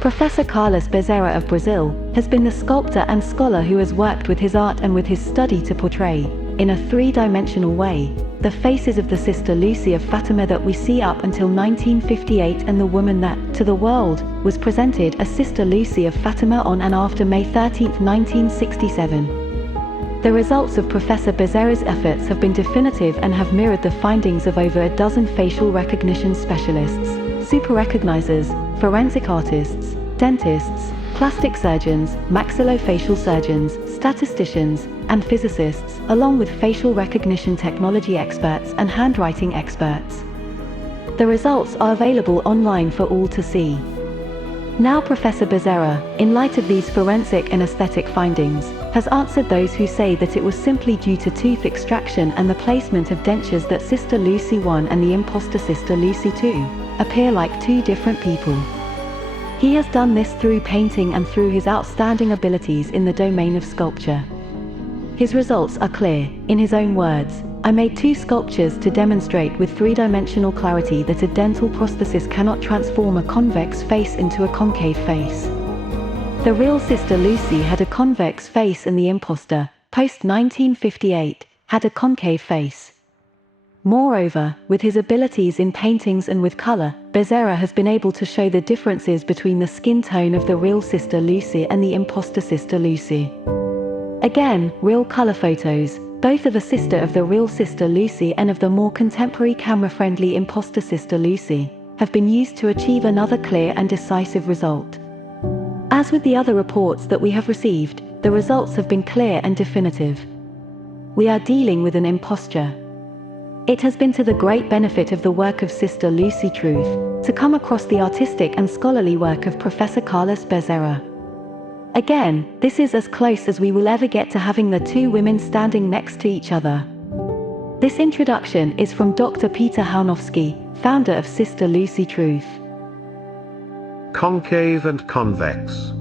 Professor Carlos Bezerra of Brazil has been the sculptor and scholar who has worked with his art and with his study to portray, in a three-dimensional way, the faces of the Sister Lucy of Fatima that we see up until 1958 and the woman that, to the world, was presented as Sister Lucy of Fatima on and after May 13, 1967. The results of Professor Bezerra's efforts have been definitive and have mirrored the findings of over a dozen facial recognition specialists, super recognizers, forensic artists, dentists, plastic surgeons, maxillofacial surgeons, statisticians, and physicists, along with facial recognition technology experts and handwriting experts. The results are available online for all to see. Now Professor Bezerra, in light of these forensic and aesthetic findings, has answered those who say that it was simply due to tooth extraction and the placement of dentures that Sister Lucy 1 and the imposter Sister Lucy 2 appear like two different people. He has done this through painting and through his outstanding abilities in the domain of sculpture. His results are clear. In his own words, "I made two sculptures to demonstrate with three-dimensional clarity that a dental prosthesis cannot transform a convex face into a concave face. The real Sister Lucy had a convex face and the imposter, post-1958, had a concave face." Moreover, with his abilities in paintings and with color, Bezerra has been able to show the differences between the skin tone of the real Sister Lucy and the imposter Sister Lucy. Again, real color photos, both of a sister of the real Sister Lucy and of the more contemporary camera-friendly imposter Sister Lucy, have been used to achieve another clear and decisive result. As with the other reports that we have received, the results have been clear and definitive. We are dealing with an imposture. It has been to the great benefit of the work of Sister Lucy Truth to come across the artistic and scholarly work of Professor Carlos Bezerra. Again, this is as close as we will ever get to having the two women standing next to each other. This introduction is from Dr. Peter Haunowski, founder of Sister Lucy Truth. Concave and convex.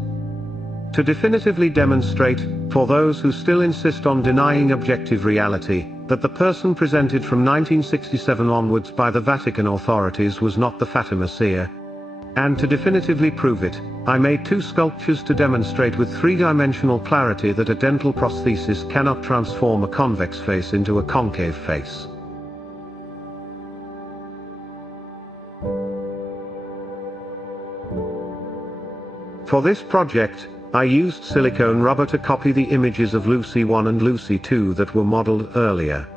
To definitively demonstrate, for those who still insist on denying objective reality, that the person presented from 1967 onwards by the Vatican authorities was not the Fatima seer. And to definitively prove it, I made two sculptures to demonstrate with three-dimensional clarity that a dental prosthesis cannot transform a convex face into a concave face. For this project, I used silicone rubber to copy the images of Lucy 1 and Lucy 2 that were modeled earlier.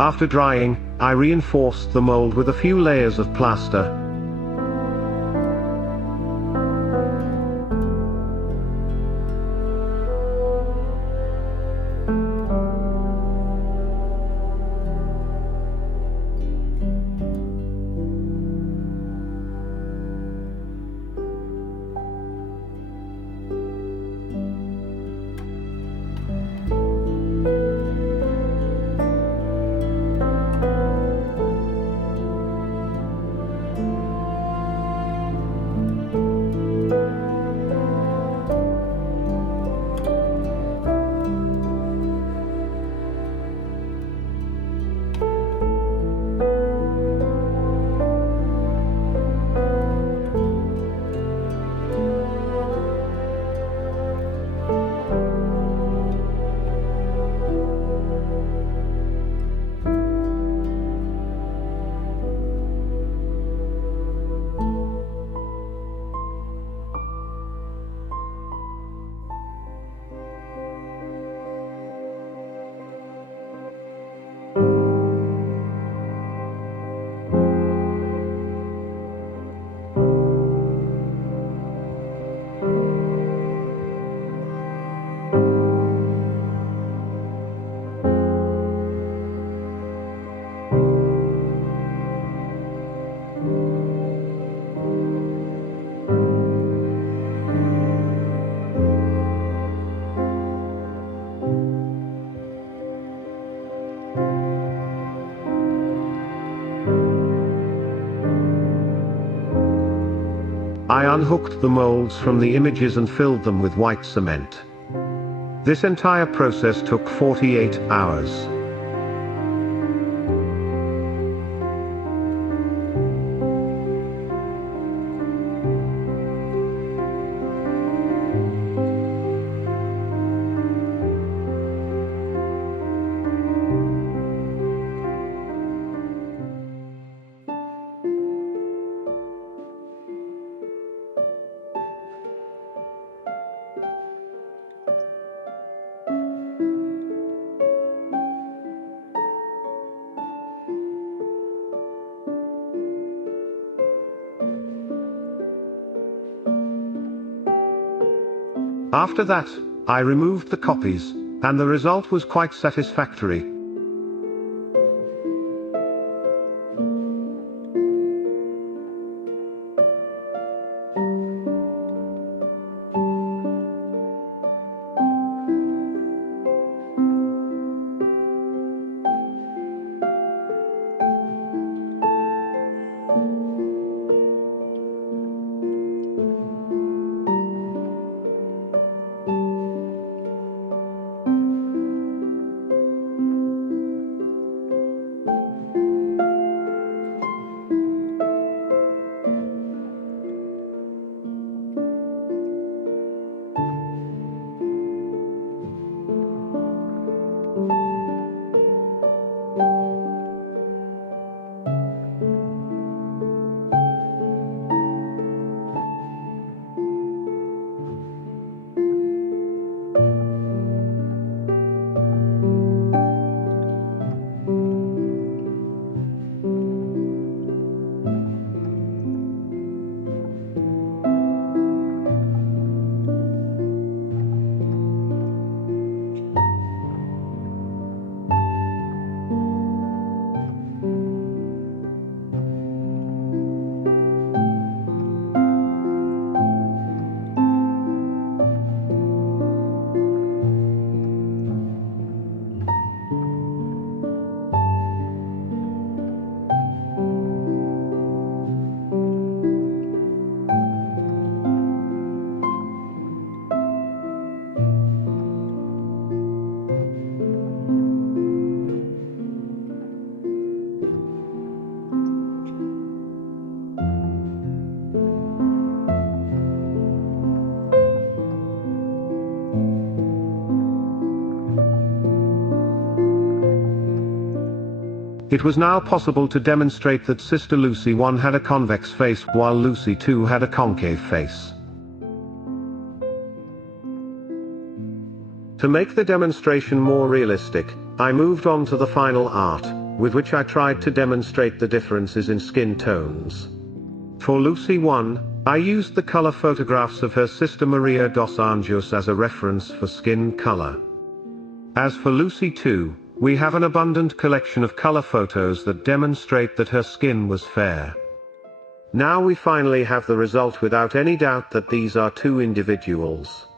After drying, I reinforced the mold with a few layers of plaster. I unhooked the molds from the images and filled them with white cement. This entire process took 48 hours. After that, I removed the copies, and the result was quite satisfactory. It was now possible to demonstrate that Sister Lucy 1 had a convex face while Lucy 2 had a concave face. To make the demonstration more realistic, I moved on to the final art, with which I tried to demonstrate the differences in skin tones. For Lucy 1, I used the color photographs of her sister Maria dos Anjos as a reference for skin color. As for Lucy 2, we have an abundant collection of color photos that demonstrate that her skin was fair. Now we finally have the result without any doubt that these are two individuals.